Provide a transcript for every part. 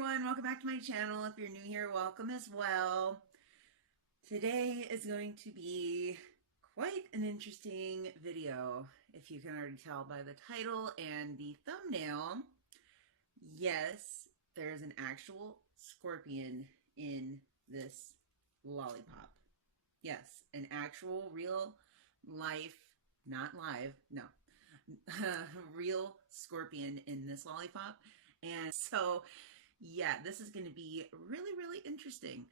everyone, welcome back to my channel. If you're new here, welcome as well. Today is going to be quite an interesting video, if you can already tell by the title and the thumbnail. Yes, there's an actual scorpion in this lollipop. Yes, an actual real life, not live, no, real scorpion in this lollipop. And so, yeah, this is going to be really, really interesting.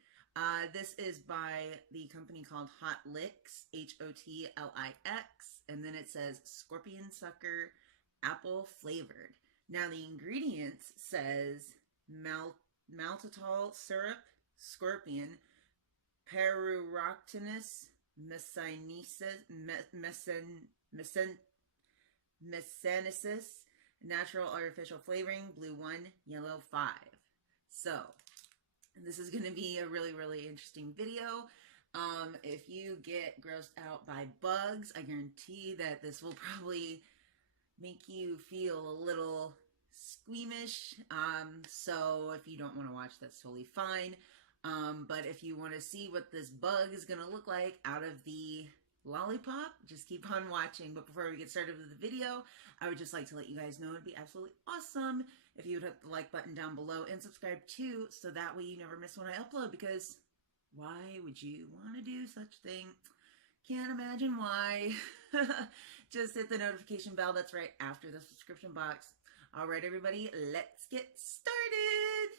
This is by the company called Hot Licks, Hotlix, and then it says Scorpion Sucker Apple Flavored. Now the ingredients says maltitol syrup, scorpion, Peruroctinus messenicis, natural artificial flavoring, blue 1, yellow 5. So this is going to be a really, really interesting video. If you get grossed out by bugs, I guarantee that this will probably make you feel a little squeamish. So if you don't want to watch, that's totally fine. But if you want to see what this bug is going to look like out of the lollipop, just keep on watching. But before we get started with the video, I would just like to let you guys know it'd be absolutely awesome if you would hit the like button down below and subscribe too, so that way you never miss when I upload, because why would you want to do such a thing? Can't imagine why. Just hit the notification bell that's right after the subscription box. All right, everybody, let's get started.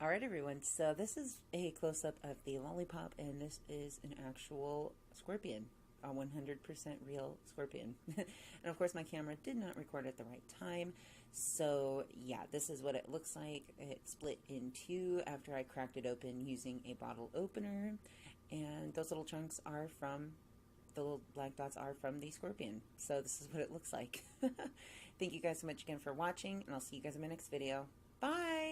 All right, everyone, so this is a close-up of the lollipop, and this is an actual scorpion, a 100% real scorpion. And of course, my camera did not record at the right time, so yeah, this is what it looks like. It split in two after I cracked it open using a bottle opener, and those little chunks are from, the little black dots are from the scorpion. So this is what it looks like. Thank you guys so much again for watching, and I'll see you guys in my next video. Bye!